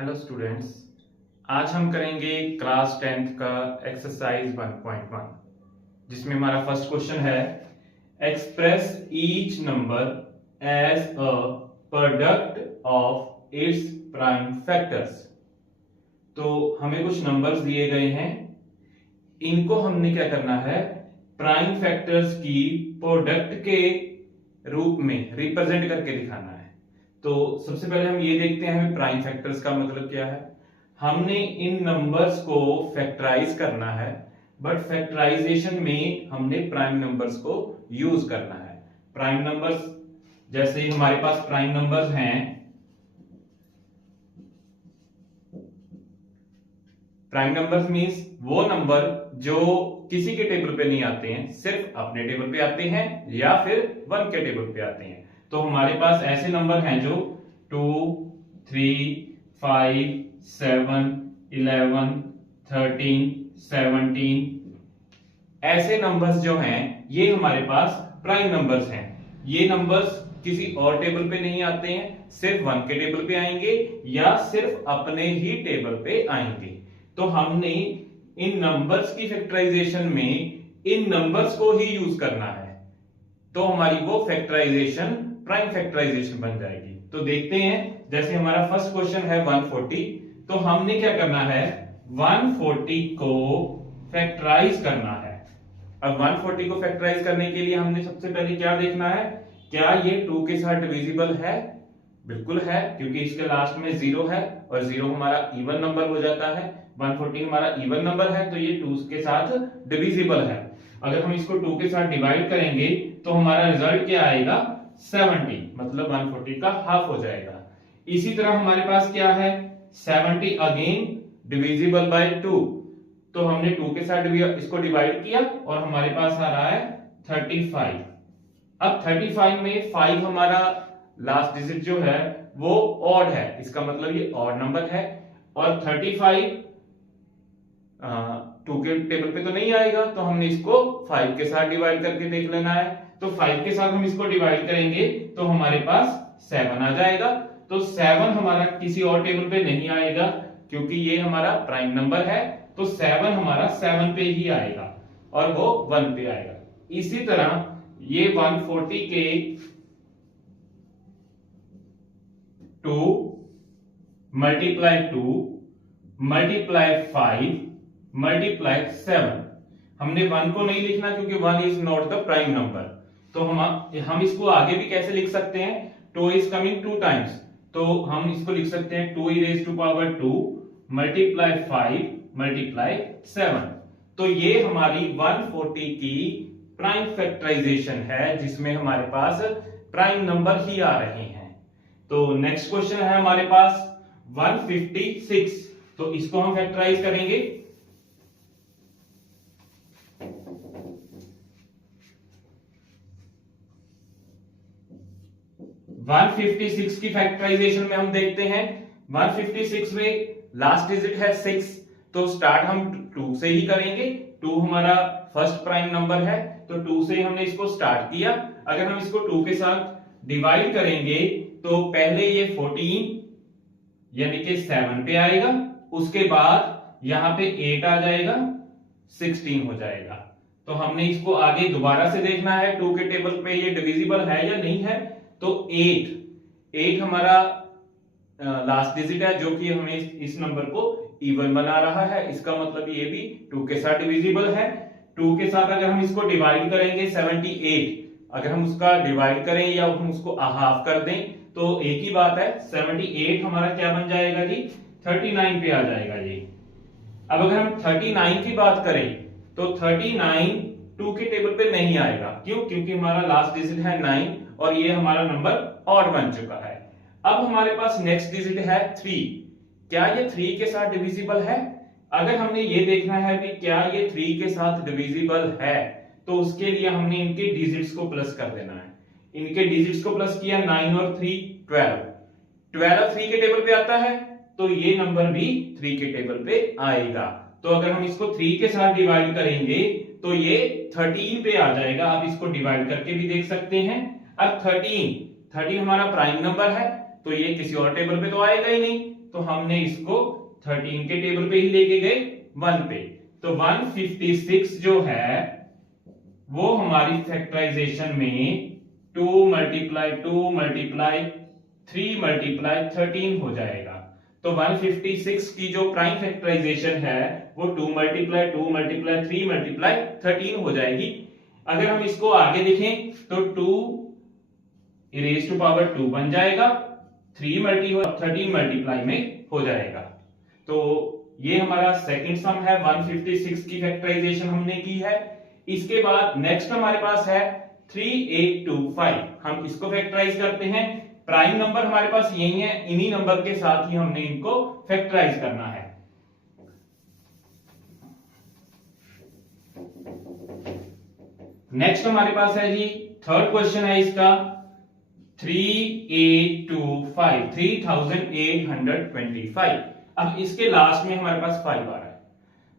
Hello students, आज हम करेंगे क्लास 10th का एक्सरसाइज 1.1 जिसमें हमारा फर्स्ट क्वेश्चन है express each number as a product of its prime factors. तो हमें कुछ नंबर्स दिए गए हैं, इनको हमने क्या करना है, प्राइम फैक्टर्स की प्रोडक्ट के रूप में रिप्रेजेंट करके दिखाना है। तो सबसे पहले हम ये देखते हैं प्राइम फैक्टर्स का मतलब क्या है। हमने इन नंबर्स को फैक्टराइज करना है, बट फैक्टराइजेशन में हमने प्राइम नंबर्स को यूज करना है। प्राइम नंबर्स जैसे हमारे पास प्राइम नंबर्स हैं, प्राइम नंबर्स मींस वो नंबर जो किसी के टेबल पे नहीं आते हैं, सिर्फ अपने टेबल पे आते हैं या फिर 1 के टेबल पे आते हैं। तो हमारे पास ऐसे नंबर हैं जो 2, 3, 5, 7, 11, 13, 17 ऐसे नंबर्स जो हैं ये हमारे पास प्राइम नंबर्स हैं। ये नंबर्स किसी और टेबल पे नहीं आते हैं, सिर्फ 1 के टेबल पे आएंगे या सिर्फ अपने ही टेबल पे आएंगे। तो हमने इन नंबर्स की फैक्टराइजेशन में इन नंबर्स को ही यूज करना है, तो हमारी वो फैक्टराइजेशन प्राइम फैक्टराइजेशन बन जाएगी। तो देखते हैं, जैसे हमारा फर्स्ट क्वेश्चन है 140, तो हमने क्या करना है, 140 को फैक्टराइज करना है। अब 140 को फैक्टराइज करने के लिए हमने सबसे पहले क्या देखना है, क्या ये 2 के साथ डिविजिबल है। बिल्कुल है, क्योंकि इसके लास्ट में 0 है और 0 हमारा इवन नंबर हो जाता है। 140 हमारा इवन नंबर है, तो ये 2 के साथ डिविजिबल है। अगर हम इसको 2 के साथ डिवाइड करेंगे तो हमारा रिजल्ट क्या आएगा, 70, मतलब 140 का हाफ हो जाएगा। इसी तरह हमारे पास क्या है, 70 अगेन डिविजिबल बाय 2, तो हमने 2 के साथ इसको डिवाइड किया और हमारे पास आ रहा है 35। अब 35 में 5 हमारा लास्ट डिजिट जो है वो ऑड है, इसका मतलब ये ऑड नंबर है। और 35 2 के टेबल पे तो नहीं आएगा, तो हमने इसको 5 के साथ डिवाइड करके देख लेना है। तो 5 के साथ हम इसको डिवाइड करेंगे तो हमारे पास 7 आ जाएगा। तो 7 हमारा किसी और टेबल पे नहीं आएगा, क्योंकि ये हमारा प्राइम नंबर है, तो 7 हमारा 7 पे ही आएगा और वो 1 पे आएगा। इसी तरह ये 140 के 2 मल्टीप्लाई 2 मल्टीप्लाई 5 मल्टीप्लाई 7, हमने 1 को नहीं लिखना क्योंकि 1 is not the prime number. तो हम इसको आगे भी कैसे लिख सकते हैं, 2 इज कमिंग 2 टाइम्स, तो हम इसको लिख सकते हैं 2 raised to power 2 multiply 5 multiply 7। तो ये हमारी 140 की प्राइम फैक्टराइजेशन है, जिसमें हमारे पास प्राइम नंबर ही आ रहे हैं। तो नेक्स्ट क्वेश्चन है हमारे पास 156, तो इसको हम फैक्टराइज करेंगे। वन 156 की फैक्टराइजेशन में हम देखते हैं, 156 में लास्ट डिजिट है 6, तो स्टार्ट हम 2 से ही करेंगे। 2 हमारा फर्स्ट प्राइम नंबर है, तो 2 से हमने इसको स्टार्ट किया। अगर हम इसको 2 के साथ डिवाइड करेंगे तो पहले ये 14 यानी कि 7 पे आएगा, उसके बाद यहां पे 8 आ जाएगा, 16 हो जाएगा। तो हमने इसको आगे दोबारा से देखना है 2 के टेबल पे ये डिविजिबल है या नहीं है। तो 8 हमारा लास्ट डिजिट है, जो कि हमें इस नंबर को इवन बना रहा है, इसका मतलब ये भी 2 के साथ डिविजिबल है। 2 के साथ अगर हम इसको डिवाइड करेंगे 78, अगर हम उसका डिवाइड करें या हम उसको हाफ कर दें तो एक ही बात है, 78 हमारा क्या बन जाएगा जी, 39 पे आ जाएगा ये। अब अगर हम 39 की बात करें तो 39 2 के टेबल पे नहीं आएगा, क्यों, क्योंकि हमारा लास्ट डिजिट है 9 और ये हमारा नंबर ऑड बन चुका है। अब हमारे पास नेक्स्ट डिजिट है 3, क्या ये 3 के साथ डिविजिबल है। अगर हमने ये देखना है कि क्या ये 3 के साथ डिविजिबल है, तो उसके लिए हमने इनके डिजिट्स को प्लस कर देना है। इनके डिजिट्स को प्लस किया, 9 और 3 12 3 के टेबल पे आता है, तो ये नंबर भी 3 के टेबल पे आएगा। तो अगर हम इसको 3 के साथ डिवाइड करेंगे तो ये 13 पे आ जाएगा। आप इसको डिवाइड करके भी देख सकते हैं। अब 13 हमारा प्राइम नंबर है, तो ये किसी और टेबल पे तो आएगा ही नहीं, तो हमने इसको 13 के टेबल पे ही लेके गए 1 पे। तो 156 जो है वो हमारी फैक्टराइजेशन में 2 मल्टीप्लाई 2 मल्टीप्लाई 3 मल्टीप्लाई 13 हो जाएगा। तो 156 की जो प्राइम फैक्टराइजेशन है वो 2 मल्टीप्लाई 2 मल्टीप्लाई 3 मल्टीप्लाई 13 हो जाएगी। अगर हम इसको आगे देखें तो 2 रेज़ टू पावर 2 बन जाएगा, 3 13 मल्टीप्लाई में हो जाएगा। तो ये हमारा सेकंड सम है, 156 की फैक्टराइजेशन हमने की है। इसके बाद नेक्स्ट हमारे पास है 3825। हम इसको फैक्टराइज करते हैं। प्राइम नंबर हमारे पास यही है, इन्हीं नंबर के साथ ही हमने इनको फैक्टराइज करना है। नेक्स्ट हमारे पास है जी थर्ड क्वेश्चन है इसका 3825 3825। अब इसके लास्ट में हमारे पास 5 आ रहा है।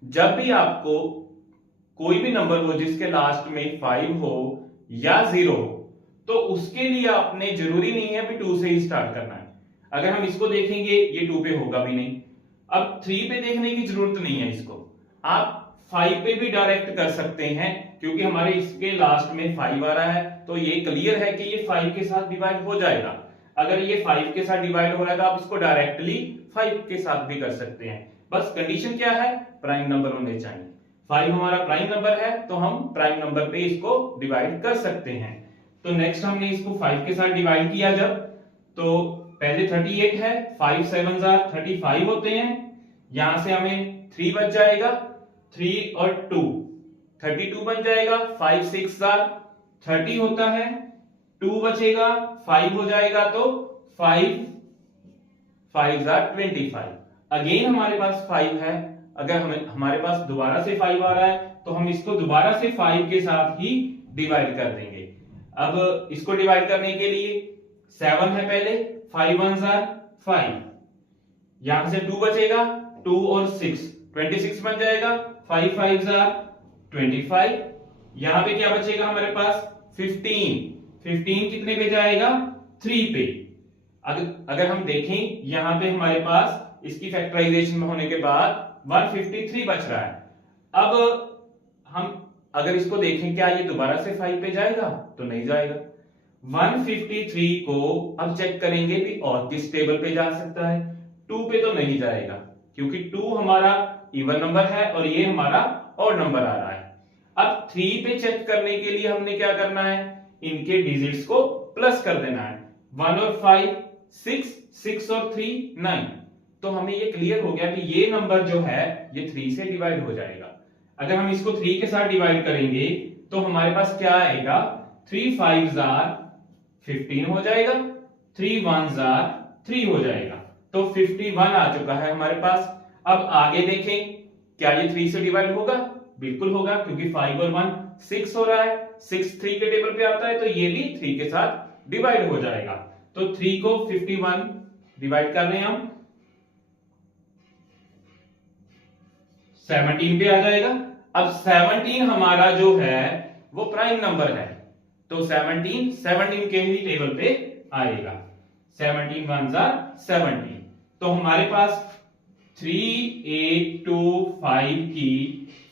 जब भी आपको कोई भी नंबर हो जिसके लास्ट में 5 हो या 0 हो तो उसके लिए आपने जरूरी नहीं है 2 से ही स्टार्ट करना है। अगर हम इसको देखेंगे ये 2 पे होगा भी नहीं। अब 3 पे देखने की जरूरत नहीं है, इसको आप 5 पे भी डायरेक्ट कर सकते हैं क्योंकि हमारे इसके लास्ट में 5 आ रहा है। तो ये क्लियर है कि ये 5 के साथ डिवाइड हो जाएगा। अगर ये 5 के साथ डिवाइड हो रहा है तो आप इसको डायरेक्टली 5 के साथ भी कर सकते हैं। बस कंडीशन क्या है, प्राइम नंबर होने चाहिए। 5 हमारा प्राइम नंबर है तो हम प्राइम नंबर पे इसको डिवाइड कर सकते हैं। तो नेक्स्ट हमने इसको 5 के साथ डिवाइड किया जब, तो पहले 38 है, 5 7 35 होते हैं। यहां से हमें 3 बच जाएगा, 3 और 2 32 बन जाएगा, 5 6 30 होता है, 2 बचेगा, 5 हो जाएगा तो 5 5 25। अगेन हमारे पास 5 है। अगर हमारे पास दोबारा से 5 आ रहा है तो हम इसको दोबारा से 5 के साथ ही डिवाइड कर देंगे। अब इसको डिवाइड करने के लिए 7 है पहले, 5 1 5, यहां से 2 बचेगा, 2 और 6 26 बन जाएगा, 5 5 25। यहां पे क्या बचेगा हमारे पास 15 कितने पे जाएगा 3 पे। अगर हम देखें यहां पे हमारे पास इसकी फैक्टराइजेशन होने के बाद 153 बच रहा है। अब हम अगर इसको देखें क्या ये दोबारा से 5 पे जाएगा, तो नहीं जाएगा। 153 को अब चेक करेंगे कि और किस टेबल पे जा सकता है। 2 पे तो नहीं जाएगा क्योंकि 2 हमारा इवन नंबर है और ये हमारा ऑड नंबर आ रहा है। अब 3 पे चेक करने के लिए हमने क्या करना है, इनके डिजिट्स को प्लस कर देना है। 1 और 5 6, 6 और 3 9। तो हमें ये क्लियर हो गया कि ये नंबर जो है ये 3 से डिवाइड हो जाएगा। अगर हम इसको 3 के साथ डिवाइड करेंगे तो हमारे पास क्या आएगा, 3 5 15 हो जाएगा, 3 1 3 हो जाएगा। तो 51 आ चुका है हमारे पास। अब आगे देखें क्या ये 3 से डिवाइड होगा, बिल्कुल होगा क्योंकि 5 और 1 6 हो रहा है, 6 3 के टेबल पे आता है तो ये भी 3 के साथ डिवाइड हो जाएगा। तो 3 को 51 डिवाइड कर रहे हैं हम, 17 पे आ जाएगा। अब 17 हमारा जो है वो प्राइम नंबर है तो 17 के ही टेबल पे आएगा। 17 1 17। तो हमारे पास 3825 की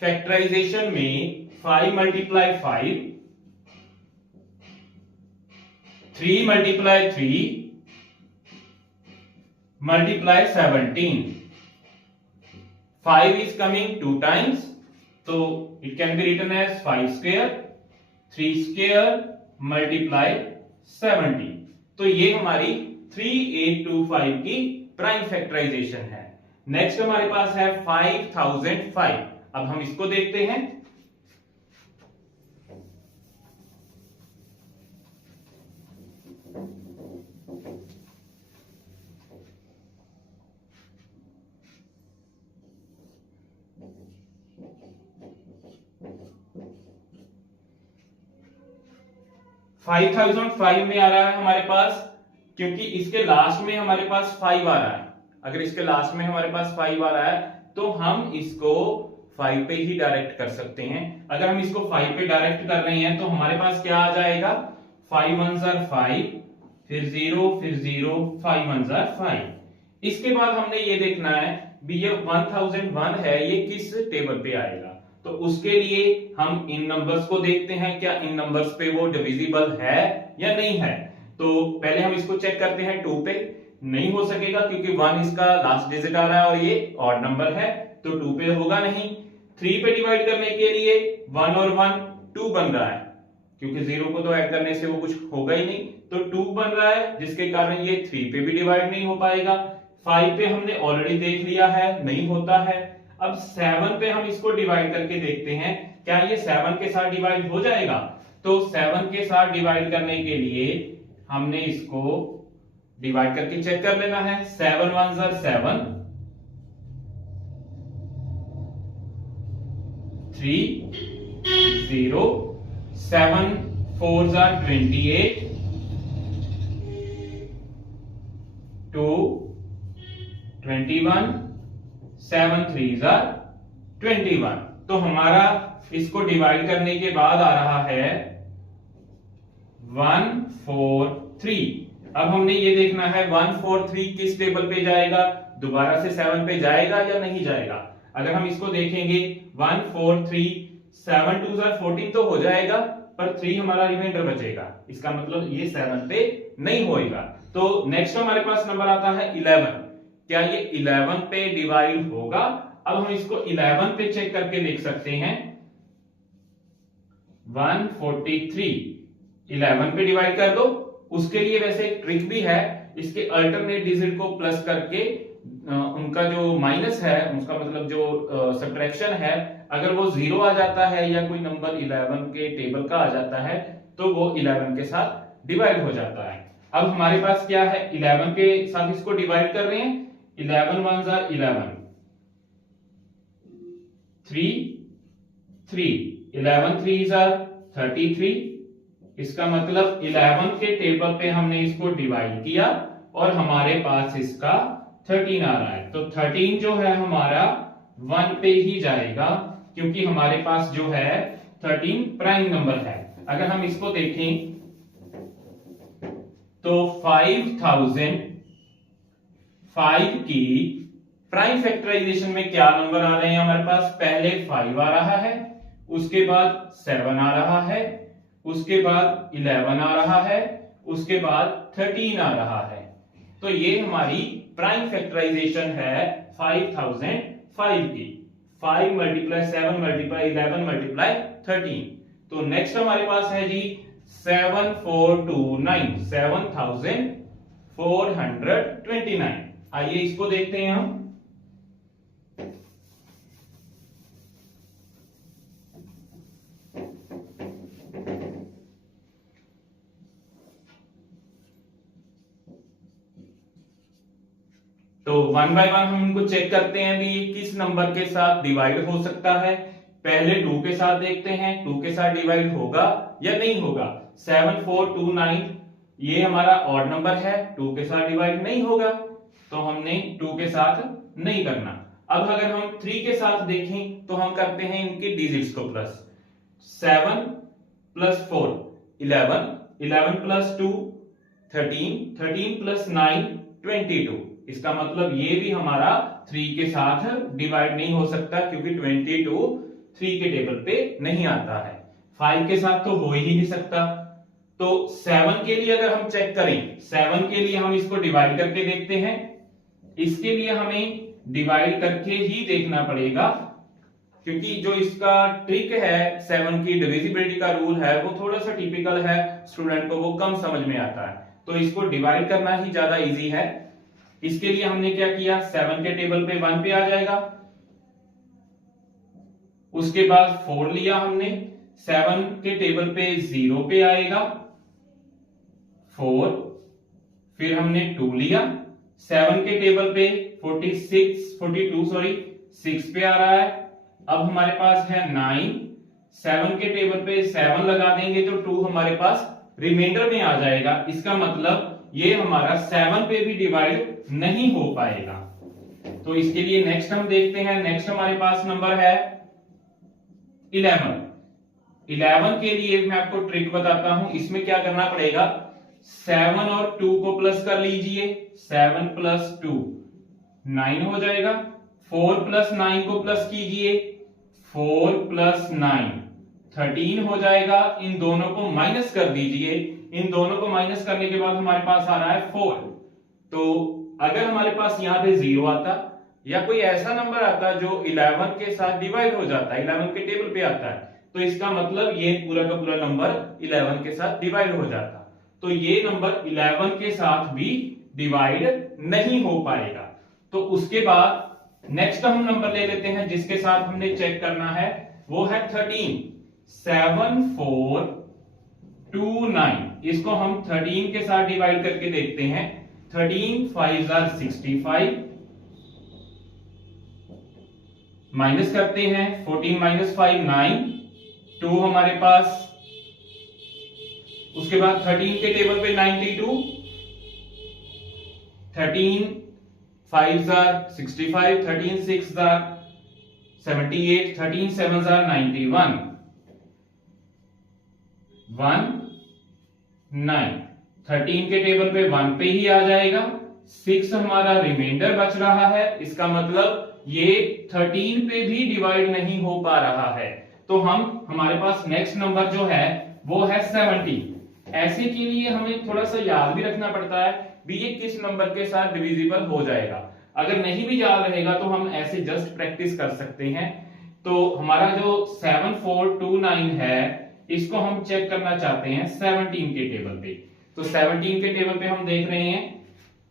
फैक्टराइजेशन में 5 multiply 5, 3 multiply 3 multiply 17। 5 is coming 2 times, so it can be written as 5 square 3 square multiply 70। तो ये हमारी 3825 की प्राइम फैक्टराइजेशन है। नेक्स्ट हमारे पास है 5005। अब हम इसको देखते हैं। फाइव 5005 में आ रहा है हमारे पास क्योंकि इसके लास्ट में हमारे पास 5 आ रहा है। अगर इसके लास्ट में हमारे पास 5 आ रहा है तो हम इसको 5 पे ही डायरेक्ट कर सकते हैं। अगर हम इसको 5 पे डायरेक्ट कर रहे हैं तो हमारे पास क्या आ जाएगा, 5 1 5, फिर 0 फिर 0, 5 1 5। इसके बाद हमने ये देखना है भी ये 1001 है ये किस टेबल पे आएगा। तो उसके लिए हम इन नंबर्स को देखते हैं, क्या इन नंबर्स पे वो डिविजिबल है या नहीं है। तो पहले हम इसको चेक करते हैं 2 पे। नहीं हो सकेगा क्योंकि 1 इसका लास्ट डिजिट आ रहा है और ये ऑड नंबर है, तो 2 पे होगा नहीं। 3 पे डिवाइड करने के लिए 1 और 1 2 बन रहा है, क्योंकि 0 को तो ऐड करने से वो कुछ होगा ही नहीं, तो 2 बन रहा है, जिसके कारण ये 3 पे भी डिवाइड नहीं हो पाएगा। 5 पे हमने ऑलरेडी देख लिया है, नहीं होता है। अब 7 पे हम इसको डिवाइड करके देखते हैं, क्या ये 7 के साथ डिवाइड हो जाएगा। तो 7 के साथ डिवाइड करने के लिए हमने इसको डिवाइड करके चेक कर लेना है। 7 1s are 7, 3 0, 7 4s are 28, 2 21, 7 3s are 21। तो हमारा इसको डिवाइड करने के बाद आ रहा है 1 4 3। अब हमने ये देखना है 1 4 3 किस टेबल पे जाएगा, दोबारा से 7 पे जाएगा या नहीं जाएगा। अगर हम इसको देखेंगे 1 4 3, 7 2s are 14 तो हो जाएगा, पर 3 हमारा रिमाइंडर बचेगा, इसका मतलब ये 7 पे नहीं होएगा। तो नेक्स्ट हमारे पास नंबर आता है 11। क्या ये 11 पे डिवाइड होगा। अब हम इसको 11 पे चेक करके देख सकते हैं। 143 11 पे डिवाइड कर दो। उसके लिए वैसे एक ट्रिक भी है, इसके अल्टरनेट डिजिट को प्लस करके उनका जो माइनस है, उसका मतलब जो सब्ट्रैक्शन है, अगर वो 0 आ जाता है या कोई नंबर 11 के टेबल का आ जाता है तो वो 11 के साथ डिवाइड हो जाता है। अब हमारे पास क्या है, 11 के साथ इसको डिवाइड कर रहे हैं। 11 1s are 11, 3 3, 11 3s are 33। इसका मतलब 11 के टेबल पे हमने इसको डिवाइड किया और हमारे पास इसका 13 आ रहा है। तो 13 जो है हमारा 1 पे ही जाएगा, क्योंकि हमारे पास जो है 13 प्राइम नंबर है। अगर हम इसको देखें तो 5005 की प्राइम फैक्टराइजेशन में क्या नंबर आ रहे हैं हमारे पास। पहले 5 आ रहा है, उसके बाद 7 आ रहा है, उसके बाद 11 आ रहा है, उसके बाद 13 आ रहा है। तो ये हमारी प्राइम फैक्टराइजेशन है 5005 की। 5 मल्टीप्लाई 7 मल्टीप्लाई 11 मल्टीप्लाई 13। तो नेक्स्ट हमारे पास है जी 7429, 7429। आइए इसको देखते हैं हम। तो 1 बाय 1 हम इनको चेक करते हैं भी ये किस नंबर के साथ डिवाइड हो सकता है। पहले 2 के साथ देखते हैं, 2 के साथ डिवाइड होगा या नहीं होगा। 7429 ये हमारा ऑड नंबर है, 2 के साथ डिवाइड नहीं होगा, तो हमने 2 के साथ नहीं करना। अब अगर हम 3 के साथ देखें तो हम करते हैं इनके डिजिट्स को प्लस। 7 plus 4 11, 11 plus 2 13, 13 plus 9 22। इसका मतलब ये भी हमारा 3 के साथ डिवाइड नहीं हो सकता, क्योंकि 22 3 के टेबल पे नहीं आता है। 5 के साथ तो हो ही नहीं सकता। तो 7 के लिए अगर हम चेक करें, 7 के लिए हम इसको डिवाइड करके देखते हैं। इसके लिए हमें डिवाइड करके ही देखना पड़ेगा, क्योंकि जो इसका ट्रिक है 7 की डिविजिबिलिटी का रूल है वो थोड़ा सा टिपिकल है, स्टूडेंट को वो कम समझ में आता है, तो इसको डिवाइड करना ही ज्यादा इजी है। इसके लिए हमने क्या किया, 7 के टेबल पे 1 पे आ जाएगा, उसके बाद 4 लिया हमने, 7 के टेबल पे 0 पे आएगा 4, फिर हमने 2 लिया, 7 के टेबल पे 6 पे आ रहा है। अब हमारे पास है 9, 7 के टेबल पे 7 लगा देंगे तो 2 हमारे पास रिमाइंडर में आ जाएगा। इसका मतलब ये हमारा 7 पे भी डिवाइड नहीं हो पाएगा। तो इसके लिए नेक्स्ट हम देखते हैं। नेक्स्ट हमारे पास नंबर है 11। 11 के लिए मैं आपको ट्रिक बताता हूं। इसमें क्या करना पड़ेगा, 7 और 2 को प्लस कर लीजिए, 7 प्लस 2 9 हो जाएगा। 4 प्लस 9 को प्लस कीजिए, 4 प्लस 9 13 हो जाएगा। इन दोनों को माइनस कर दीजिए, इन दोनों को माइनस करने के बाद हमारे पास आ रहा है 4। तो अगर हमारे पास यहाँ पे 0 आता या कोई ऐसा नंबर आता जो 11 के साथ डिवाइड हो जाता है, 11 के टेबल पे आता है, तो इसका मतलब ये पूरा का पूरा नंबर 11 के साथ डिवाइड हो जाता। तो ये नंबर 11 के साथ भी डिवाइड नहीं हो पाएगा। तो उसके बाद नेक्स्ट हम नंबर ले लेते हैं जिसके साथ हमने चेक करना है, वो है 13। 7 4 2 9, इसको हम 13 के साथ डिवाइड करके देखते हैं। 13 5 are 65, माइनस करते हैं, 14 माइनस 5 9, 2 हमारे पास। उसके बाद 13 के टेबल पे 92, 13 5 are 65, 13 6 are 78, 13 7 are 91, 1 9। 13 के टेबल पे 1 पे ही आ जाएगा। 6 हमारा रिमाइंडर बच रहा है, इसका मतलब ये 13 पे भी डिवाइड नहीं हो पा रहा है। तो हमारे पास नेक्स्ट नंबर जो है वो है 70। ऐसे के लिए हमें थोड़ा सा याद भी रखना पड़ता है भी ये किस नंबर के साथ डिविजिबल हो जाएगा। अगर नहीं भी याद रहेगा तो हम ऐसे जस्ट प्रैक्टिस कर सकते हैं। तो हमारा जो 7 4 2 9 है, इसको हम चेक करना चाहते हैं 17 के टेबल पे। तो 17 के टेबल पे हम देख रहे हैं,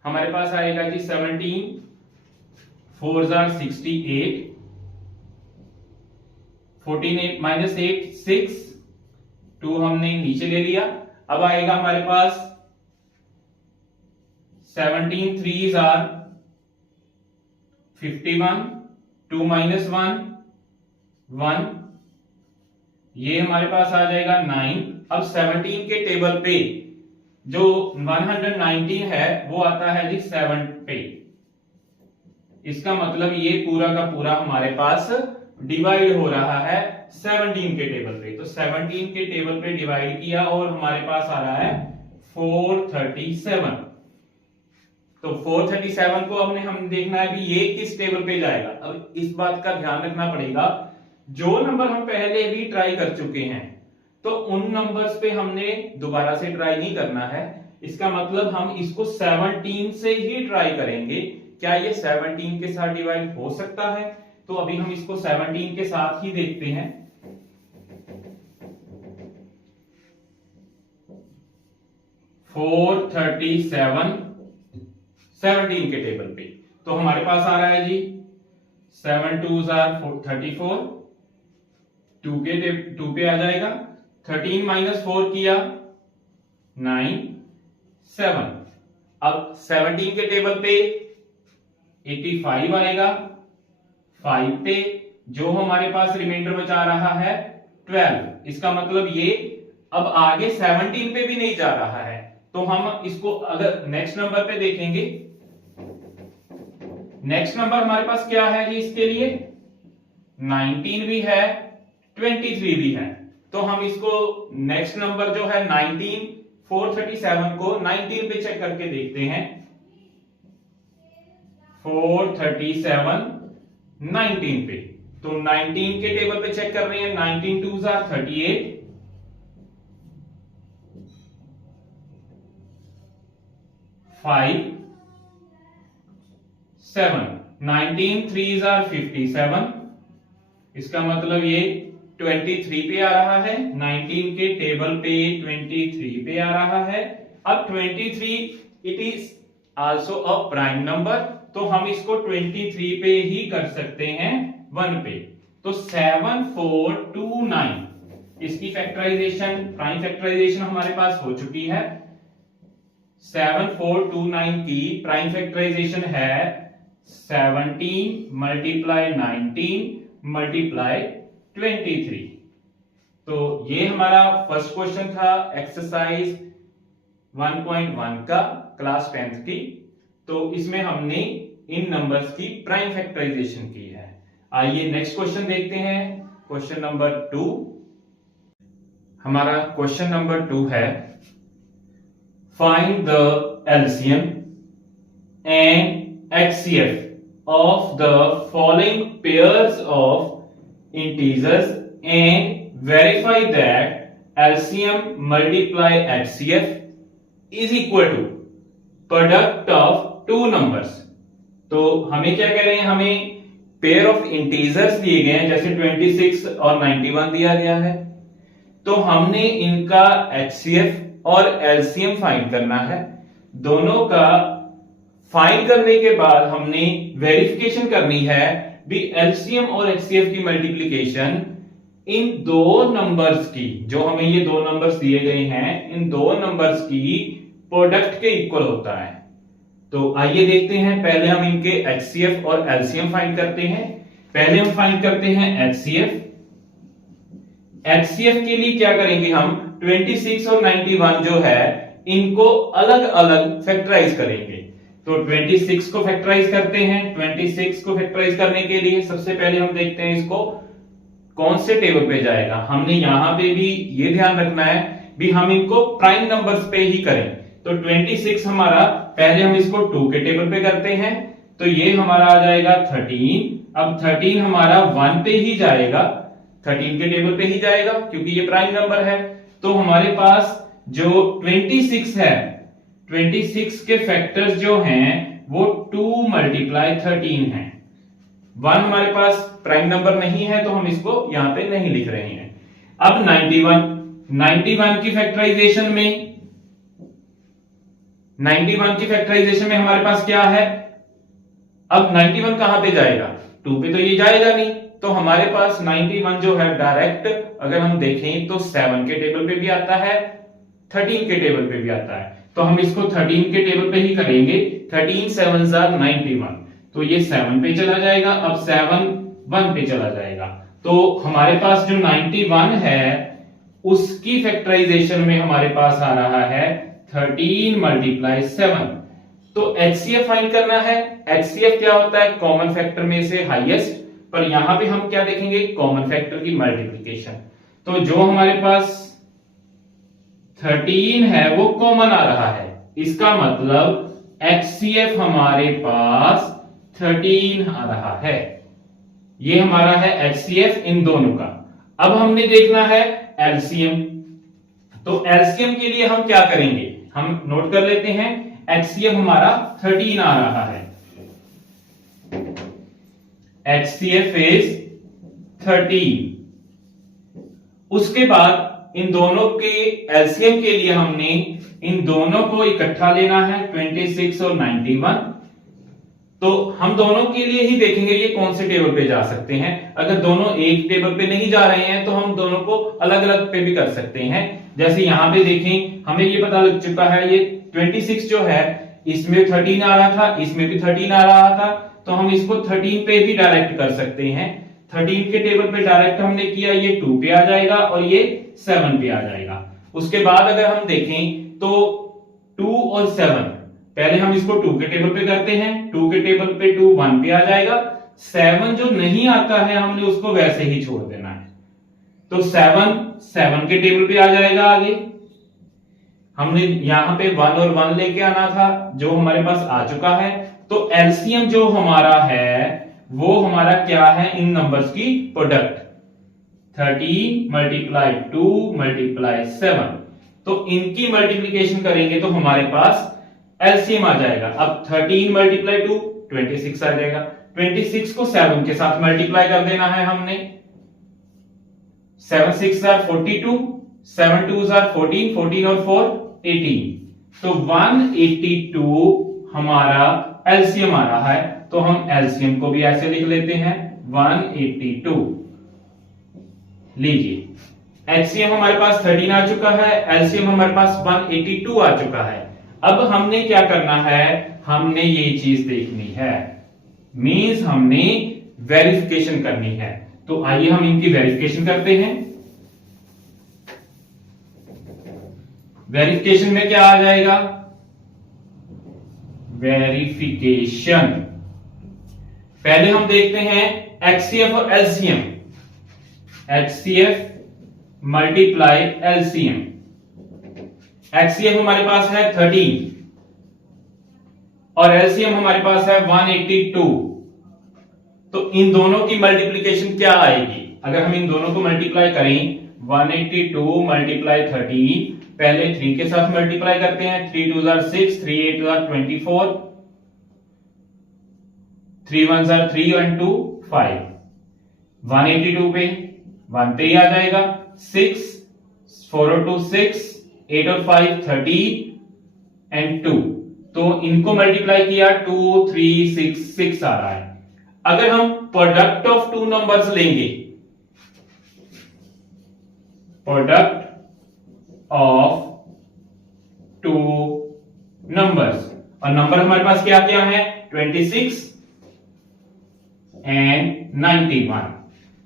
हमारे पास आएगा जी 17 4 are 68, 14 माइनस 8 6, 2 हमने नीचे ले लिया। अब आएगा हमारे पास 17 3 are 51, 2 माइनस 1 1, ये हमारे पास आ जाएगा 9। अब 17 के टेबल पे जो 119 है वो आता है जी 7 पे। इसका मतलब ये पूरा का पूरा हमारे पास डिवाइड हो रहा है 17 के टेबल पे। तो 17 के टेबल पे डिवाइड किया और हमारे पास आ रहा है 437। तो 437 को हम देखना है भी ये किस टेबल पे जाएगा। अब इस बात का ध्यान रखना पड़ेगा, जो नंबर हम पहले भी ट्राई कर चुके हैं तो उन नंबर्स पे हमने दोबारा से ट्राई नहीं करना है। इसका मतलब हम इसको 17 से ही ट्राई करेंगे। क्या ये 17 के साथ डिवाइड हो सकता है? तो अभी हम इसको 17 के साथ ही देखते हैं। फोर 37 17 के टेबल पे तो हमारे पास आ रहा है जी 7 2s are 34, 2 पे आ जाएगा। 13 माइनस 4 किया 9 7। अब 17 के टेबल पे 85 आएगा, 5 पे जो हमारे पास रिमाइंडर बचा रहा है 12। इसका मतलब ये अब आगे 17 पे भी नहीं जा रहा है। तो हम इसको अगर नेक्स्ट नंबर पे देखेंगे, नेक्स्ट नंबर हमारे पास क्या है जी, इसके लिए 19 भी है 23 भी है। तो हम इसको नेक्स्ट नंबर जो है 19 437 को 19 पे चेक करके देखते हैं। 437 19 पे, तो 19 के टेबल पे चेक कर रहे हैं। 19 2s are 38, 5 7, 19 3s are 57। इसका मतलब ये 23 पे आ रहा है। 19 के टेबल पे 23 पे आ रहा है। अब 23 it is also a prime number, तो हम इसको 23 पे ही कर सकते हैं 1 पे। तो 7 4 2 9 इसकी फैक्टराइजेशन, प्राइम फैक्टराइजेशन हमारे पास हो चुकी है। 7 4 2 9 की प्राइम फैक्टराइजेशन है 17 मल्टीप्लाई 19 मल्टीप्लाई 23। तो ये हमारा फर्स्ट क्वेश्चन था एक्सरसाइज 1.1 का क्लास 10th की। तो इसमें हमने इन नंबर्स की प्राइम फैक्टराइजेशन की है। आइए नेक्स्ट क्वेश्चन देखते हैं, क्वेश्चन नंबर 2। हमारा क्वेश्चन नंबर 2 है, find the LCM and HCF of the following pairs of integers and verify that LCM multiply HCF is equal to product of two numbers. तो हमें क्या कह रहे हैं, हमें पेयर ऑफ इंटीजर्स दिए गए हैं, जैसे 26 और 91 दिया गया है। तो हमने इनका HCF और LCM फाइंड करना है। दोनों का फाइंड करने के बाद हमने वेरिफिकेशन करनी है भी LCM और HCF की मल्टीप्लिकेशन इन दो नंबर्स की, जो हमें ये दो नंबर्स दिए गए हैं, इन दो नंबर्स की प्रोडक्ट के इक्वल होता है। तो आइए देखते हैं, पहले हम इनके HCF और LCM फाइंड करते हैं। पहले हम फाइंड करते हैं HCF। HCF के लिए क्या करेंगे, हम 26 और 91 जो है इनको अलग अलग फैक्टराइज करेंगे। तो 26 को फैक्टराइज करते हैं। 26 को फैक्टराइज करने के लिए सबसे पहले हम देखते हैं इसको कौन से टेबल पे जाएगा। हमने यहां पे भी ये ध्यान रखना है भी हम इनको प्राइम नंबर्स पे ही करें। तो 26 हमारा, पहले हम इसको 2 के टेबल पे करते हैं, तो ये हमारा आ जाएगा 13। अब 13 हमारा 1 पे ही जाएगा, 13 के टेबल पे ही जाएगा क्योंकि ये प्राइम नंबर है। तो हमारे पास जो 26 है, 26 के फैक्टर्स जो हैं वो 2 मल्टीप्लाई 13 है। 1 हमारे पास प्राइम नंबर नहीं है तो हम इसको यहां पे नहीं लिख रहे हैं। अब 91 की फैक्टराइजेशन में, 91 की फैक्टराइजेशन में हमारे पास क्या है, अब 91 कहां पे जाएगा, 2 पे तो ये जाएगा नहीं। तो हमारे पास 91 जो है डायरेक्ट अगर हम देखें तो 7 के टेबल पे भी आता है, 13 के टेबल पे भी आता है। तो हम इसको 13 के टेबल पे ही करेंगे। 13 7s are 91, तो ये 7 पे चला जाएगा। अब 7 1 पे चला जाएगा। तो हमारे पास जो 91 है उसकी फैक्टराइजेशन में हमारे पास आ रहा है 13 मल्टीप्लाई 7। तो HCF फाइंड करना है। HCF क्या होता है, कॉमन फैक्टर में से हाईएस्ट। पर यहां पे हम क्या देखेंगे, कॉमन फैक्टर की मल्टीप्लिकेशन। तो जो हमारे पास 13 है वो कॉमन आ रहा है, इसका मतलब HCF हमारे पास 13 आ रहा है। ये हमारा है HCF इन दोनों का। अब हमने देखना है LCM। तो LCM के लिए हम क्या करेंगे, हम नोट कर लेते हैं। HCF हमारा 13 आ रहा है, HCF इज 13। उसके बाद इन दोनों के LCM के लिए हमने इन दोनों को इकट्ठा लेना है, 26 और 91। तो हम दोनों के लिए ही देखेंगे ये कौन से टेबल पे जा सकते हैं। अगर दोनों एक टेबल पे नहीं जा रहे हैं तो हम दोनों को अलग अलग पे भी कर सकते हैं। जैसे यहां पे देखें, हमें ये पता लग चुका है ये 26 जो है इसमें 13 आ रहा था, इसमें भी 13 आ रहा था। तो हम इसको 13 पे भी डायरेक्ट कर सकते हैं। 13 के टेबल पे डायरेक्ट हमने किया, ये 2 पे आ जाएगा और ये 7 पे आ जाएगा। उसके बाद अगर हम देखें तो 2 और 7, पहले हम इसको 2 के टेबल पे करते हैं। 2 के टेबल पे 2 1 पे आ जाएगा। 7 जो नहीं आता है हमने उसको वैसे ही छोड़ देना है। तो 7 के टेबल पे आ जाएगा। आगे हमने यहां पे 1 और 1 लेके आना था, जो हमारे पास आ चुका है। तो LCM जो हमारा है वो हमारा क्या है, इन नंबर्स की प्रोडक्ट, 13 मल्टीप्लाई 2 मल्टीप्लाई 7। तो इनकी मल्टीप्लीकेशन करेंगे तो हमारे पास LCM आ जाएगा। अब 13 मल्टीप्लाई 2 26 आ जाएगा। 26 को 7 के साथ मल्टीप्लाई कर देना है हमने। 7 6 are 42, 7 2s are 14, 14 और 4 18। तो 182 हमारा LCM आ रहा है। तो हम LCM को भी ऐसे लिख लेते हैं, 182। लीजिए HCM हमारे पास 13 आ चुका है, LCM हमारे पास 182 आ चुका है। अब हमने क्या करना है, हमने ये चीज देखनी है, मींस हमने वेरिफिकेशन करनी है। तो आइए हम इनकी वेरिफिकेशन करते हैं। वेरिफिकेशन में क्या आ जाएगा, वेरिफिकेशन पहले हम देखते हैं HCF और LCM। HCF multiply LCM। HCF हमारे पास है 13 और LCM हमारे पास है 182। तो इन दोनों की मल्टीप्लीकेशन क्या आएगी? अगर हम इन दोनों को मल्टीप्लाई करें 182 मल्टीप्लाई 13, पहले 3 के साथ मल्टीप्लाई करते हैं, 3 2 6, 3 8 24, 3 1 3 1 2 5, 182 पे 1 पे ही आ जाएगा, 6 4 और 2 6, 8 और 5 13 एंड 2, तो इनको मल्टीप्लाई किया 2 3 6 6 आ रहा है। अगर हम प्रोडक्ट ऑफ टू नंबर्स लेंगे, प्रोडक्ट ऑफ टू नंबर्स, और नंबर हमारे पास क्या क्या है 26 एंड 91,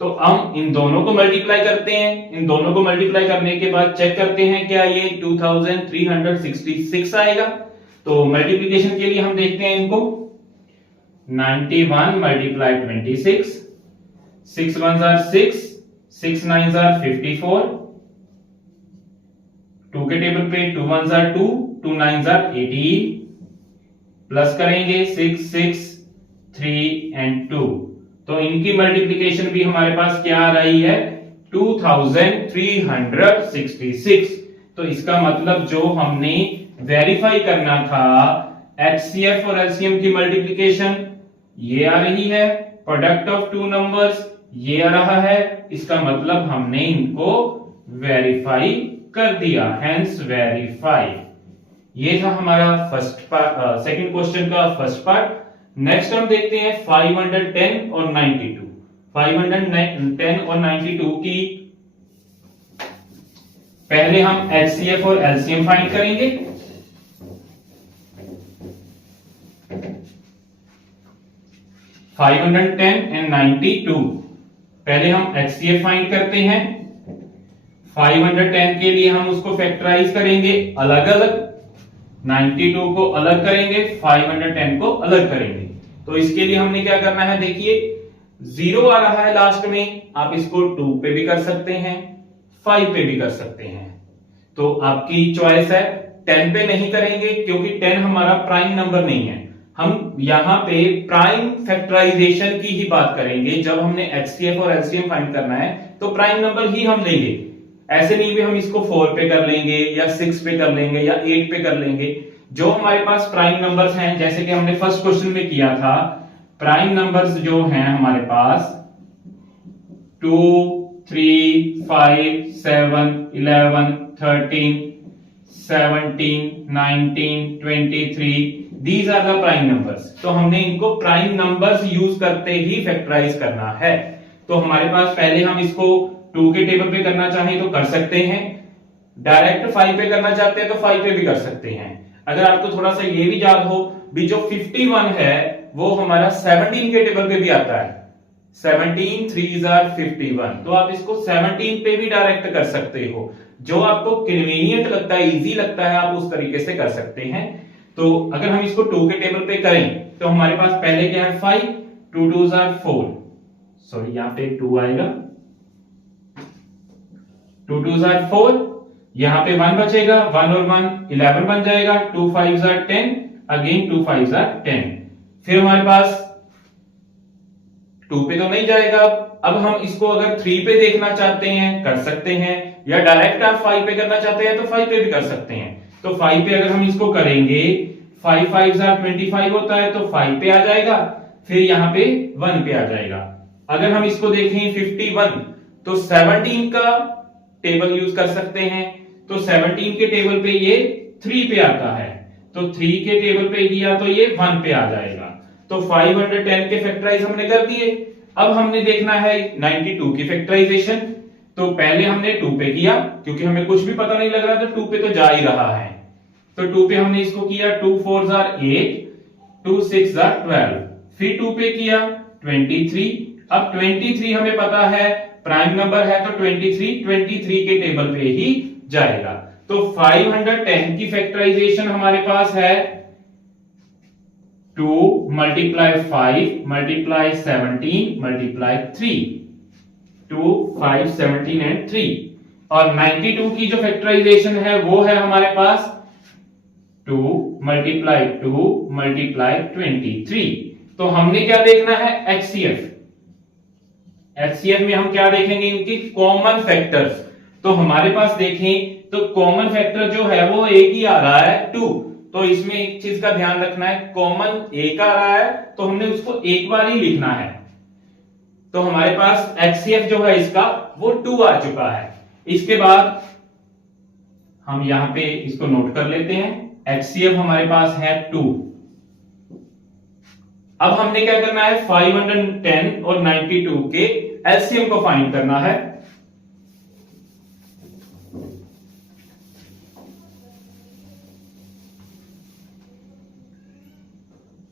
तो हम इन दोनों को मल्टीप्लाई करते हैं। इन दोनों को मल्टीप्लाई करने के बाद चेक करते हैं क्या ये 2366 आएगा। तो मल्टीप्लिकेशन के लिए हम देखते हैं इनको, 91 मल्टीप्लाई 26, 6 1 6, 6 9 54, 2 के टेबल पे 2 1 2, 2 9 18, प्लस करेंगे 6 6 3 एंड 2, तो इनकी मल्टीप्लिकेशन भी हमारे पास क्या आ रही है 2366। तो इसका मतलब जो हमने वेरीफाई करना था एचसीएफ और एलसीएम की मल्टीप्लिकेशन ये आ रही है, प्रोडक्ट ऑफ टू नंबर्स ये आ रहा है, इसका मतलब हमने इनको वेरीफाई कर दिया, हेंस वेरीफाई। ये था हमारा फर्स्ट पार्ट, सेकंड क्वेश्चन का फर्स्ट पार्ट। नेक्स्ट हम देखते हैं 510 और 92। 510 और 92 की पहले हम एचसीएफ और एलसीएम फाइंड करेंगे। फाइव 510 एंड 92, पहले हम एचसीएफ फाइंड करते हैं। 510 के लिए हम उसको फैक्टराइज करेंगे अलग अलग, 92 को अलग करेंगे, 510 को अलग करेंगे। तो इसके लिए हमने क्या करना है, देखिए 0 आ रहा है लास्ट में, आप इसको 2 पे भी कर सकते हैं, 5 पे भी कर सकते हैं, तो आपकी चॉइस है। 10 पे नहीं करेंगे क्योंकि 10 हमारा प्राइम नंबर नहीं है, हम यहां पे प्राइम फैक्टराइजेशन की ही बात करेंगे। जब हमने एचसीएफ और एलसीएम फाइंड करना है तो प्राइम नंबर ही हम लेंगे, ऐसे नहीं भी हम इसको 4 पे कर लेंगे या 6 पे कर लेंगे या 8 पे कर लेंगे। जो हमारे पास प्राइम नंबर्स हैं, जैसे कि हमने फर्स्ट क्वेश्चन में किया था, प्राइम नंबर्स जो हैं हमारे पास 2 3 5 7 11 13 17 19 23, these are the prime numbers। तो हमने इनको प्राइम नंबर्स यूज करते ही फैक्टराइज करना है। तो हमारे पास पहले हम इसको 2 के टेबल पे करना चाहें तो कर सकते हैं, डायरेक्ट 5 पे करना चाहते हैं तो 5 पे भी कर सकते हैं। अगर आपको थोड़ा सा ये भी याद हो भी, जो 51 है वो हमारा 17 के टेबल पे भी आता है, 17 3 51, तो आप इसको 17 पे भी डायरेक्ट कर सकते हो। जो आपको कन्वीनियंट लगता है, इजी लगता है, आप उस तरीके से कर सकते हैं। तो अगर हम इसको 2 के टेबल पे करें तो हमारे पास पहले क्या है 5, 2 2 4, सॉरी यहां पे 2 आएगा, 2 2 4, यहां पे 1 बचेगा, 1 और 1 11 बन जाएगा, 2 5 10, अगेन 2 5 10। फिर हमारे पास 2 पे तो नहीं जाएगा, अब हम इसको अगर 3 पे देखना चाहते हैं कर सकते हैं, या डायरेक्ट आप 5 पे करना चाहते हैं तो 5 पे भी कर सकते हैं। तो 5 पे अगर हम इसको करेंगे 5 5 25 होता है, तो 5 पे आ जाएगा, फिर यहां पे 1 पे आ जाएगा। अगर हम इसको देखें 51, तो 17 का टेबल यूज कर सकते हैं, तो 17 के टेबल पे ये 3 पे आता है, तो 3 के टेबल पे किया तो ये 1 पे आ जाएगा। तो 510 के फैक्टराइज हमने कर दिए। अब हमने देखना है 92 की फैक्टराइजेशन, तो पहले हमने 2 पे किया, क्योंकि हमें कुछ भी पता नहीं लग रहा, तो 2 पे तो जा ही रहा है, तो 2 पे हमने इसको किया, 2 4 8, 2 6 12, फिर 2 पे किया 23। अब 23 हमें पता है प्राइम नंबर है, तो 23 के टेबल पे ही जाएगा। तो 510 की फैक्टराइजेशन हमारे पास है 2 मल्टीप्लाई 5 मल्टीप्लाई 17 मल्टीप्लाई 3, 2 5 17 एंड 3। और 92 की जो फैक्टराइजेशन है वो है हमारे पास 2 मल्टीप्लाई 2 मल्टीप्लाई 23। तो हमने क्या देखना है एचसीएफ, एचसीएफ में हम क्या देखेंगे, इनकी कॉमन फैक्टर्स। तो हमारे पास देखें तो कॉमन फैक्टर जो है वो एक ही आ रहा है 2। तो इसमें एक चीज का ध्यान रखना है, कॉमन एक आ रहा है तो हमने उसको एक बार ही लिखना है। तो हमारे पास एचसीएफ जो है इसका वो 2 आ चुका है। इसके बाद हम यहां पे इसको नोट कर लेते हैं, एचसीएफ हमारे पास है 2। अब हमने क्या करना है, 510 और 92 के एलसीएम को फाइंड करना है।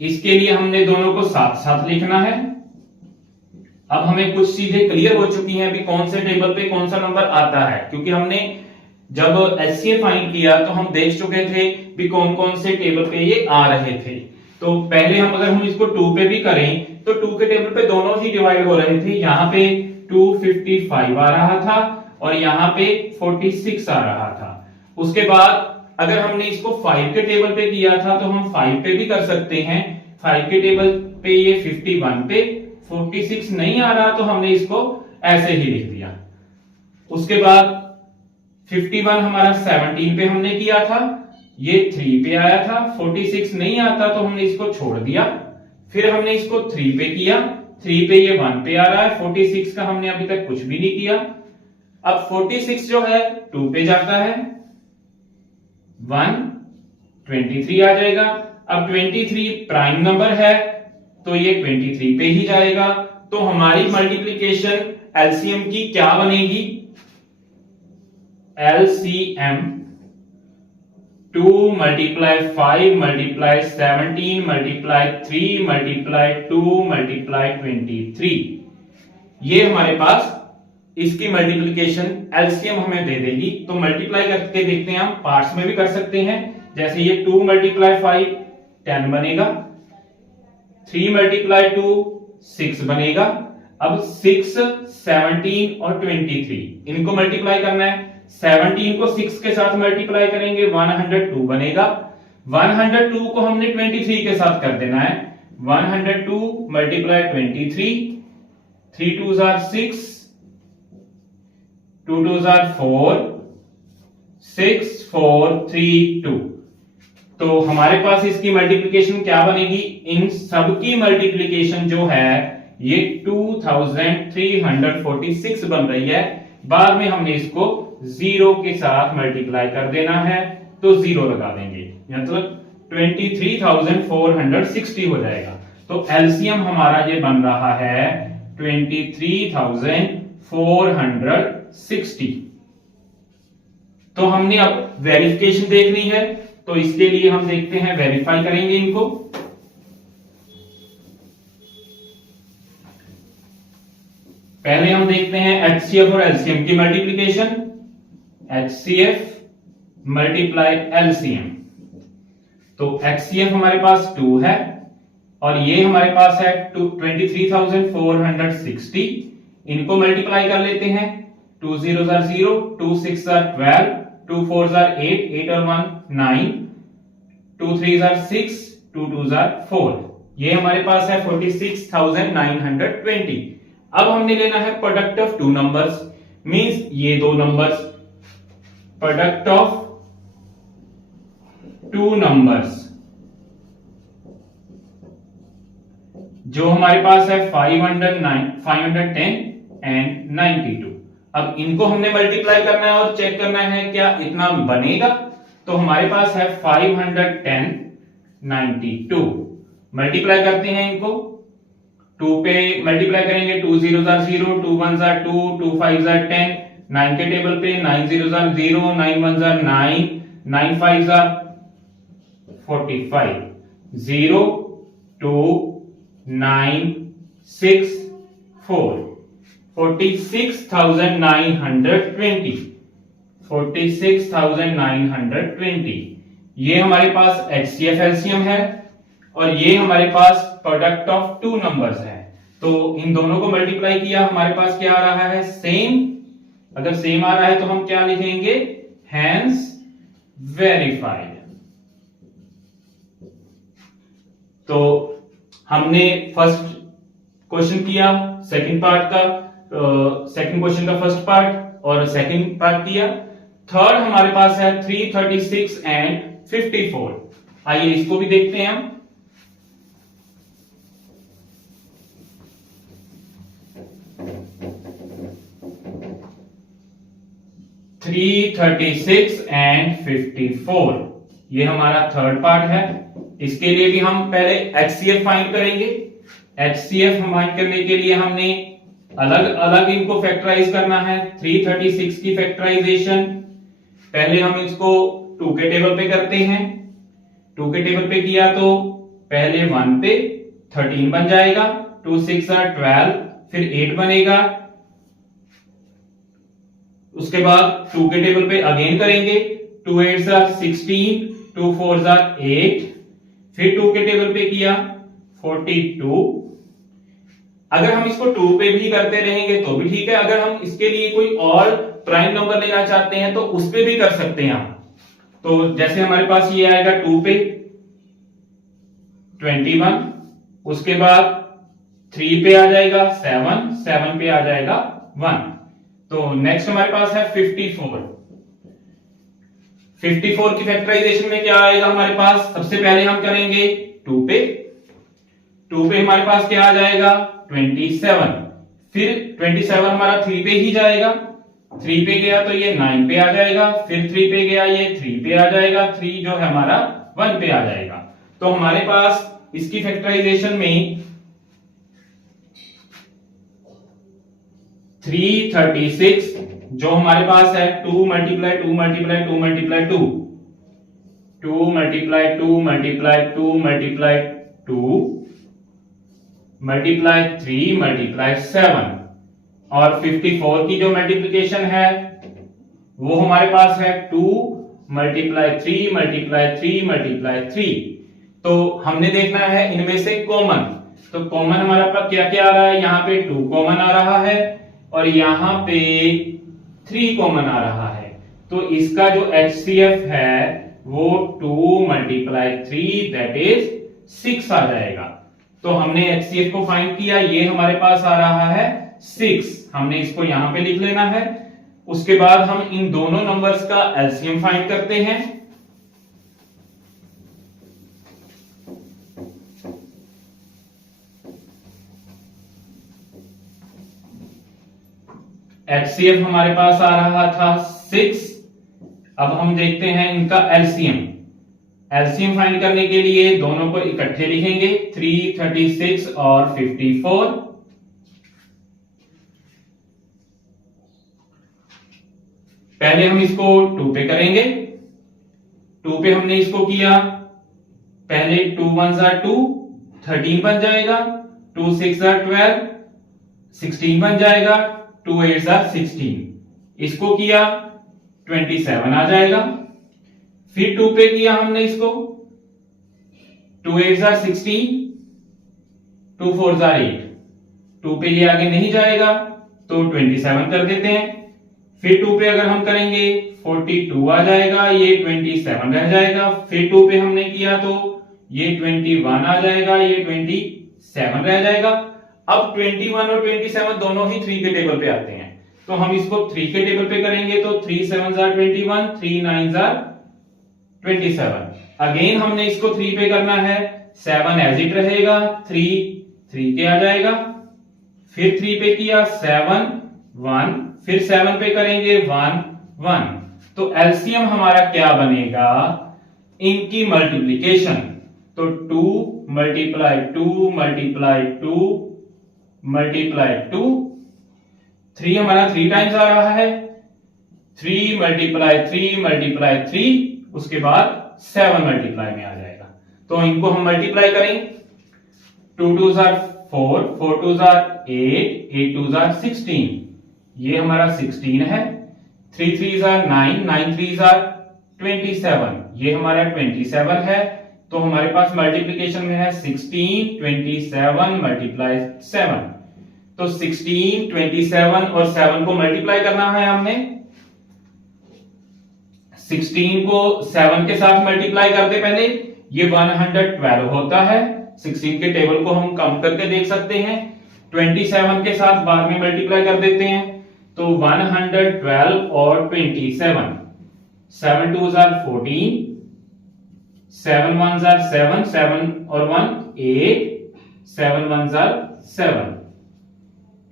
इसके लिए हमने दोनों को साथ साथ लिखना है। अब हमें कुछ चीजें क्लियर हो चुकी हैं, अभी कौन से टेबल पे कौन सा नंबर आता है, क्योंकि हमने जब एचसीएफ फाइंड किया तो हम देख चुके थे भी कौन कौन से टेबल पे ये आ रहे थे। तो पहले अगर हम इसको 2 पे भी करें तो 2 के टेबल पे दोनों ही डिवाइड हो रहे थे। यहाँ पे 255 आ रहा था और यहाँ पे 46 आ रहा था। उसके बाद अगर हमने इसको 5 के टेबल पे किया था तो हम 5 पे भी कर सकते हैं। 5 के टेबल पे ये 51 पे 46 नहीं आ रहा तो हमने इसको ऐसे ही लिख दिया। उसके बाद 51 हमारा 17 पे हमने किया था, ये 3 पे आया था। 46 नहीं आता तो हमने इसको छोड़ दिया। फिर हमने इसको 3 पे किया, 3 पे ये 1 पे आ रहा है। 46 का हमने अभी तक कुछ भी नहीं किया। अब 46 जो है 2 पे जाता है, 1 23 आ जाएगा। अब 23 प्राइम नंबर है तो ये 23 पे ही जाएगा। तो हमारी मल्टीप्लिकेशन एलसीएम की क्या बनेगी, LCM 2 multiply 5 multiply 17 multiply 3 multiply 2 multiply 23। ये हमारे पास इसकी मल्टीप्लिकेशन एलसीएम हमें दे देगी। तो मल्टीप्लाई करके देखते हैं, हम पार्ट्स में भी कर सकते हैं। जैसे ये 2 मल्टीप्लाई 5 10 बनेगा, 3 मल्टीप्लाई 2 6 बनेगा। अब 6 17 और 23 इनको मल्टीप्लाई करना है। 17 को 6 के साथ मल्टीप्लाई करेंगे 102 बनेगा। 102 को हमने 23 के साथ कर देना है। 102 multiply 23, 3 2s are 6, 2 2s are 4, 6 4 3 2। तो हमारे पास इसकी मल्टीप्लिकेशन क्या बनेगी, इन सबकी मल्टीप्लिकेशन जो है ये 2346 बन रही है। बाद में हमने इसको 0 के साथ मल्टीप्लाई कर देना है तो 0 लगा देंगे, मतलब 23460 हो जाएगा। तो एलसीएम हमारा ये बन रहा है 23460। तो हमने अब वेरिफिकेशन देखनी है, तो इसके लिए हम देखते हैं, वेरीफाई करेंगे इनको। पहले हम देखते हैं एचसीएफ और एलसीएम की मल्टीप्लिकेशन। एचसीएफ मल्टीप्लाई एलसीएम, तो एचसीएफ हमारे पास 2 है और ये हमारे पास है 23460। इनको मल्टीप्लाई कर लेते हैं, 2 0s are 0, 2 6s are 12, 2 4s are 8, 8 और 1 9, 2 3s are 6, 2 2s are 4। ये हमारे पास है 46920। अब हमने लेना है प्रोडक्ट ऑफ 2 नंबर्स, मींस ये 2 नंबर्स, प्रोडक्ट ऑफ 2 नंबर्स जो हमारे पास है 510 एंड 92। अब इनको हमने मल्टीप्लाई करना है और चेक करना है क्या इतना बनेगा। तो हमारे पास है 510 92, मल्टीप्लाई करते हैं इनको। 2 पे मल्टीप्लाई करेंगे, 2 0s are 0, 2 1s are 2, 2 5s are 10, 9 के टेबल पे 9 0s are 0, 9 1s are 9, 9 5s are 45, 0 2 9 6 4, 46920, 46920। ये हमारे पास एचसीएफ एलसीएम है और ये हमारे पास प्रोडक्ट ऑफ 2 नंबर्स है। तो इन दोनों को मल्टीप्लाई किया, हमारे पास क्या आ रहा है, सेम। अगर सेम आ रहा है तो हम क्या लिखेंगे, हैंस वेरीफाइड। तो हमने फर्स्ट क्वेश्चन किया सेकंड पार्ट का, सेकंड क्वेश्चन का फर्स्ट पार्ट और सेकंड पार्ट किया। थर्ड हमारे पास है 336 एंड 54। आइए इसको भी देखते हैं हम। थ्री 36 एंड 54 ये हमारा थर्ड पार्ट है। इसके लिए भी हम पहले HCF फाइंड करेंगे। HCF फाइंड करने के लिए हमने अलग अलग इनको फैक्टराइज करना है। 336 की फैक्टराइजेशन पहले हम इसको 2 के टेबल पे करते हैं। 2 के टेबल पे किया तो पहले 1 पे 13 बन जाएगा, 2 6 are 12, फिर 8 बनेगा। उसके बाद 2 के टेबल पे अगेन करेंगे, 2 8 are 16, 2 4 are 8, फिर 2 के टेबल पे किया 42। अगर हम इसको 2 पे भी करते रहेंगे तो भी ठीक है। अगर हम इसके लिए कोई और प्राइम नंबर लेना चाहते हैं तो उस पे भी कर सकते हैं हम। तो जैसे हमारे पास ये आएगा 2 पे 21, उसके बाद 3 पे आ जाएगा 7, 7 पे आ जाएगा 1। तो नेक्स्ट हमारे पास है 54। 54 की फैक्टराइजेशन में क्या आएगा हमारे पास? सबसे पहले हम करेंगे 2 पे। 2 पे हमारे पास क्या आ जाएगा? 27। फिर 27 हमारा 3 पे ही जाएगा, 3 पे गया तो ये 9 पे आ जाएगा, फिर 3 पे गया ये 3 पे आ जाएगा, 3 जो है हमारा 1 पे आ जाएगा। तो हमारे पास इसकी फैक्टराइजेशन में 336 जो हमारे पास है 2 multiply 2 multiply 2 multiply 2, 2 multiply 2 multiply 2 multiply 2 multiply 3 multiply 7 और 54 की जो मल्टीप्लिकेशन है वो हमारे पास है 2 मल्टीप्लाई 3 मल्टीप्लाई 3 मल्टीप्लाई 3। तो हमने देखना है इनमें से कॉमन। तो कॉमन हमारा पास क्या क्या आ रहा है? यहाँ पे 2 कॉमन आ रहा है और यहाँ पे 3 कॉमन आ रहा है। तो इसका जो HCF है वो 2 मल्टीप्लाई 3 दैट इज 6 आ जाएगा। तो हमने HCF को फाइंड किया, ये हमारे पास आ रहा है 6। हमने इसको यहां पे लिख लेना है। उसके बाद हम इन दोनों नंबर्स का LCM फाइंड करते हैं। HCF हमारे पास आ रहा था 6। अब हम देखते हैं इनका LCM। LCM फाइंड करने के लिए दोनों को इकट्ठे लिखेंगे, 336 और 54। पहले हम इसको 2 पे करेंगे। 2 पे हमने इसको किया, पहले 2 1s are 2, 13 बन जाएगा, 2 6 are 12, 16 बन जाएगा, 2 8s are 16। इसको किया 27 आ जाएगा। फिर 2 पे किया हमने इसको, 2 8s are 16, 2 4s are 8। 2 पे ये आगे नहीं जाएगा तो 27 कर देते हैं। फिर 2 पे अगर हम करेंगे 42 आ जाएगा, ये 27 रह जाएगा। फिर 2 पे हमने किया तो ये 21 आ जाएगा, ये 27 रह जाएगा। अब 21 और 27 दोनों ही 3 के टेबल पे आते हैं, तो हम इसको 3 के टेबल पे करेंगे तो 3 7s are 21, 3 9s are 27। Again हमने इसको 3 पे करना है, 7 एज इट रहेगा, 3 के आ जाएगा। फिर 3 पे किया 7 1, फिर 7 पे करेंगे 1 1। तो LCM हमारा क्या बनेगा? इनकी मल्टीप्लीकेशन। तो 2 मल्टीप्लाई 2 मल्टीप्लाई 2 मल्टीप्लाई 2, 3 हमारा 3 टाइम्स आ रहा है, 3 मल्टीप्लाई 3 मल्टीप्लाई 3, उसके बाद 7 मल्टीप्लाई में आ जाएगा। तो इनको हम मल्टीप्लाई करें, 2 2s are 4, 4 2s are 8, 8 2s are 16, ये हमारा 16 है। 3 3s are 9, 9 3s are 27, ये हमारा 27 है। तो हमारे पास मल्टीप्लिकेशन में है 16 27 मल्टीप्लाई 7। तो 16 27 और 7 को मल्टीप्लाई करना है हमने। 16 को 7 के साथ मल्टीप्लाई करते पहले, ये 112 होता है। 16 के टेबल को हम काउंट करके देख सकते हैं। 27 के साथ बाद में मल्टीप्लाई कर देते हैं, तो 112 और 27, 7 2 जार 14, 7 1 जार 7, 7 और 1 8, 7 1 जार 7,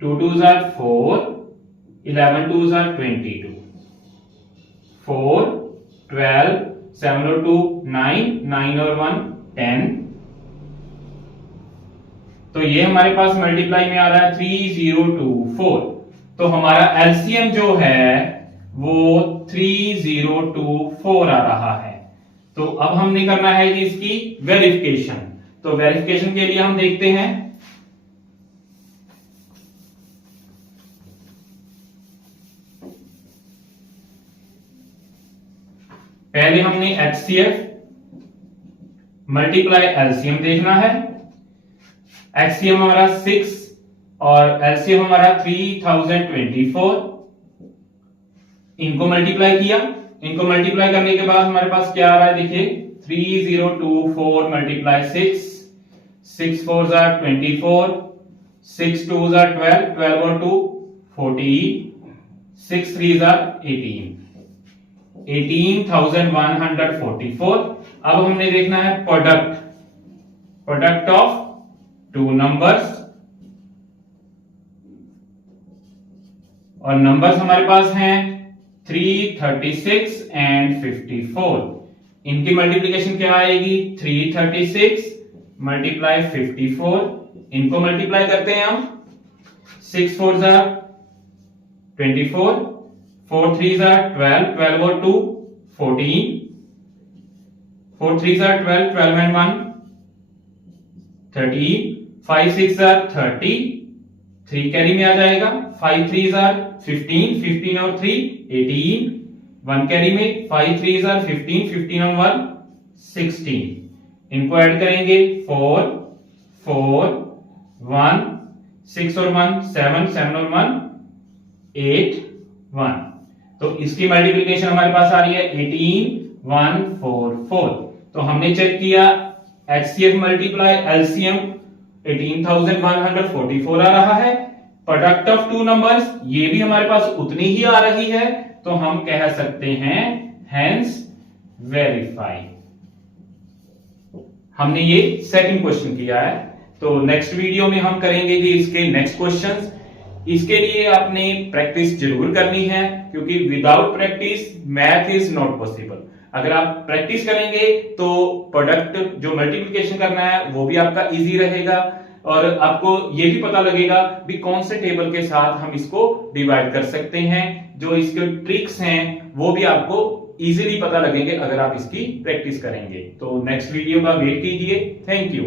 2 2 जार 4, 11 2 जार 22, 4 12, 7 और 2 9, 9 और 1 10। तो ये हमारे पास मल्टीप्लाई में आ रहा है 3024। तो हमारा एलसीएम जो है वो 3024 आ रहा है। तो अब हमने करना है कि इसकी वेरिफिकेशन। तो वेरिफिकेशन के लिए हम देखते हैं, पहले हमने एचसीएफ मल्टीप्लाई एलसीएम देखना है। एचसीएम हमारा 6 और एलसीएम हमारा 3024। इनको मल्टीप्लाई किया, इनको मल्टीप्लाई करने के बाद हमारे पास क्या आ रहा है, देखिए 3024 मल्टीप्लाई 6, 6 4 जार 24, 6 2 जार 12, 12 और 2 14, 6 3 जार 18, 18,144। अब हमने देखना है प्रोडक्ट ऑफ टू नंबर्स, और नंबर्स हमारे पास हैं 336 एंड 54। इनकी मल्टीप्लिकेशन क्या आएगी, 336 मल्टीप्लाई 54। इनको मल्टीप्लाई करते हैं हम, 6 4 जार 24, 4 3 जार 12, 12 और 2 14, 4 3 जार 12, 12 and 1 13, 5 6 जार 30, 3 कैरी में आ जाएगा, 5 3 जार 15, 15 और 3 18, 1 कैरी में, 5 3 जार 15, 15 और 1 16। इनको ऐड करेंगे, 4 4 1, 6 और 1 7, 7 और 1 8 1। तो इसकी मल्टीप्लिकेशन हमारे पास आ रही है 18144। तो हमने चेक किया एचसीएफ मल्टीप्लाई एलसीएम 18,144 आ रहा है। प्रोडक्ट ऑफ टू नंबर्स ये भी हमारे पास उतनी ही आ रही है, तो हम कह सकते हैं हेंस वेरीफाई। हमने ये सेकंड क्वेश्चन किया है। तो नेक्स्ट वीडियो में हम करेंगे कि इसके नेक्स्ट क्वेश्चंस। इसके लिए आपने प्रैक्टिस जरूर करनी है, क्योंकि without practice math is not possible. अगर आप प्रैक्टिस करेंगे तो प्रोडक्ट जो मल्टीप्लिकेशन करना है वो भी आपका इजी रहेगा, और आपको ये भी पता लगेगा भी कौन से टेबल के साथ हम इसको डिवाइड कर सकते हैं। जो इसके ट्रिक्स हैं वो भी आपको इजीली पता लगेंगे अगर आप इसकी प्रैक्टिस करेंगे। तो नेक्स्ट वीडियो का वेट कीजिए। Thank you.